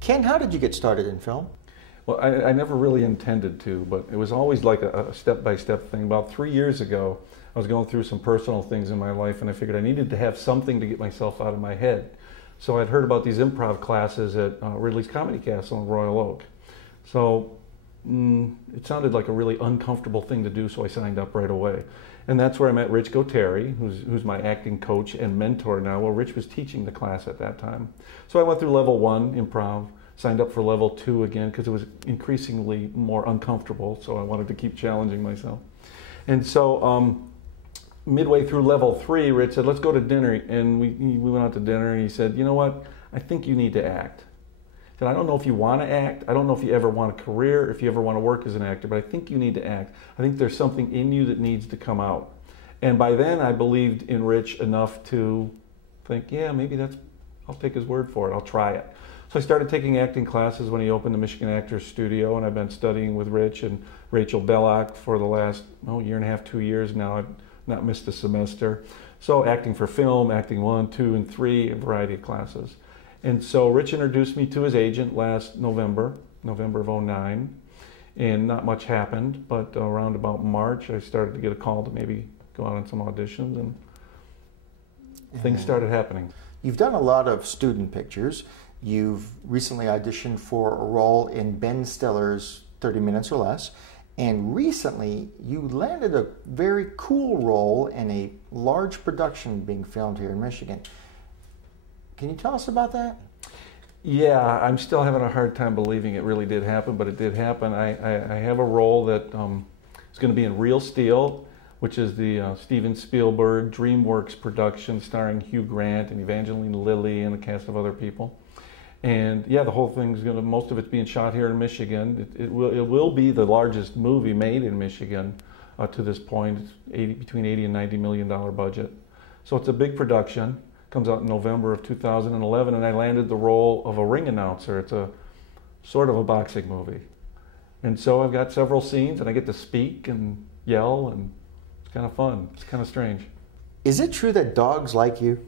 Ken, how did you get started in film? Well, I never really intended to, but it was always like a step-by-step thing. About 3 years ago, I was going through some personal things in my life, and I figured I needed to have something to get myself out of my head. So I'd heard about these improv classes at Ridley's Comedy Castle in Royal Oak. So it sounded like a really uncomfortable thing to do, so I signed up right away. And that's where I met Rich Goteri, who's my acting coach and mentor now. Well, Rich was teaching the class at that time. So I went through level 1, improv, signed up for level 2 again because it was increasingly more uncomfortable, so I wanted to keep challenging myself. And so midway through level 3, Rich said, let's go to dinner. And we went out to dinner, and he said, you know what, I think you need to act. He said, I don't know if you want to act, I don't know if you ever want a career, if you ever want to work as an actor, but I think you need to act. I think there's something in you that needs to come out. And by then I believed in Rich enough to think, yeah, maybe I'll take his word for it, I'll try it. So I started taking acting classes when he opened the Michigan Actors Studio, and I've been studying with Rich and Rachel Belloc for the last year and a half, 2 years now. I've not missed a semester. So acting for film, acting 1, 2, and 3, a variety of classes. And so Rich introduced me to his agent last November of '09, and not much happened, but around about March I started to get a call to maybe go out on some auditions, and things started happening. You've done a lot of student pictures. You've recently auditioned for a role in Ben Stiller's 30 Minutes or Less, and recently you landed a very cool role in a large production being filmed here in Michigan. Can you tell us about that? Yeah, I'm still having a hard time believing it really did happen, but it did happen. I have a role that is going to be in Real Steel, which is the Steven Spielberg DreamWorks production starring Hugh Grant and Evangeline Lilly and a cast of other people. And yeah, the whole thing's most of it's being shot here in Michigan. It will be the largest movie made in Michigan to this point. It's between $80 and $90 million budget. So it's a big production. Comes out in November of 2011, and I landed the role of a ring announcer. It's a sort of a boxing movie. And so I've got several scenes, and I get to speak and yell, and it's kind of fun. It's kind of strange. Is it true that dogs like you?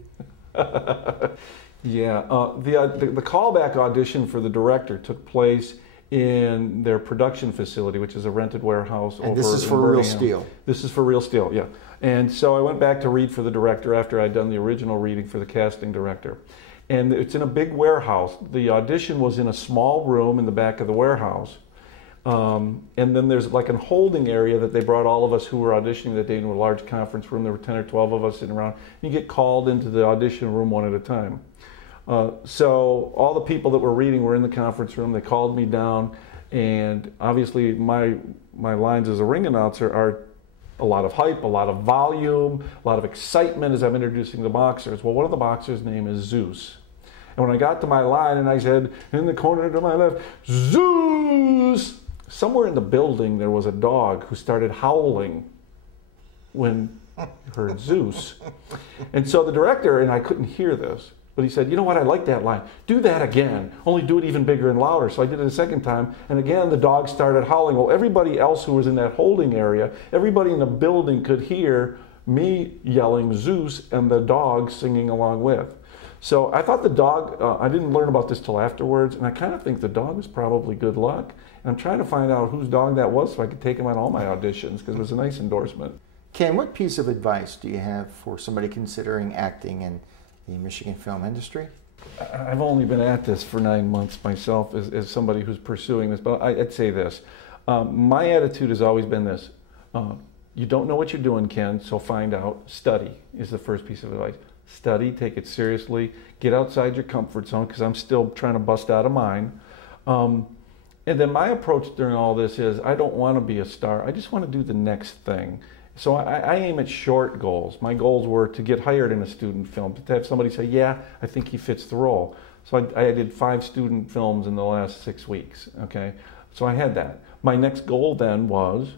Yeah, the callback audition for the director took place in their production facility, which is a rented warehouse. And this is for Real Steel? This is for Real Steel, yeah. And so I went back to read for the director after I'd done the original reading for the casting director. And it's in a big warehouse. The audition was in a small room in the back of the warehouse. And then there's like a holding area that they brought all of us who were auditioning that day into a large conference room. There were 10 or 12 of us sitting around. You get called into the audition room one at a time. So all the people that were reading were in the conference room. They called me down, and obviously my lines as a ring announcer are a lot of hype, a lot of volume, a lot of excitement as I'm introducing the boxers. Well, one of the boxers' name is Zeus. And when I got to my line and I said, in the corner to my left, Zeus! Somewhere in the building there was a dog who started howling when he heard Zeus. And so the director, and I couldn't hear this, but he said, you know what, I like that line. Do that again, only do it even bigger and louder. So I did it a second time, and again the dog started howling. Well, everybody else who was in that holding area, everybody in the building could hear me yelling Zeus and the dog singing along with. So I thought the dog, I didn't learn about this till afterwards, and I kind of think the dog was probably good luck. And I'm trying to find out whose dog that was so I could take him on all my auditions, because it was a nice endorsement. Ken, what piece of advice do you have for somebody considering acting in the Michigan film industry? I've only been at this for 9 months myself as somebody who's pursuing this, but I'd say this. My attitude has always been this. You don't know what you're doing, Ken, so find out. Study is the first piece of advice. Study, take it seriously, get outside your comfort zone, because I'm still trying to bust out of mine. And then my approach during all this is I don't want to be a star. I just want to do the next thing. So I aim at short goals. My goals were to get hired in a student film, to have somebody say, yeah, I think he fits the role. So I did 5 student films in the last 6 weeks, okay? So I had that. My next goal then was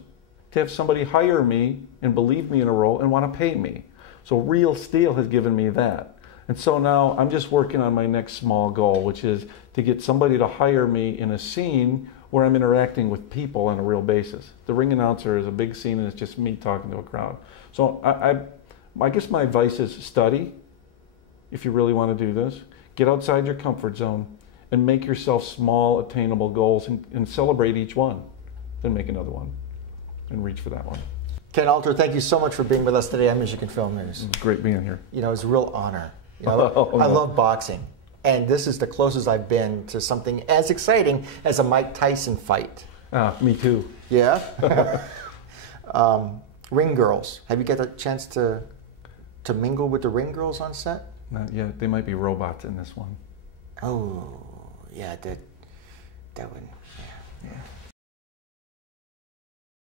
to have somebody hire me and believe me in a role and want to pay me. So Real Steel has given me that. And so now I'm just working on my next small goal, which is to get somebody to hire me in a scene where I'm interacting with people on a real basis. The ring announcer is a big scene and it's just me talking to a crowd. So I guess my advice is study if you really want to do this. Get outside your comfort zone and make yourself small, attainable goals and celebrate each one. Then make another one and reach for that one. Ken Alter, thank you so much for being with us today on Michigan Film News. It's great being here. You know, it's a real honor. You know, I love boxing, and this is the closest I've been to something as exciting as a Mike Tyson fight. Me too. Yeah? Ring girls. Have you got a chance to mingle with the ring girls on set? Not yet. They might be robots in this one. Oh, yeah, that would, yeah.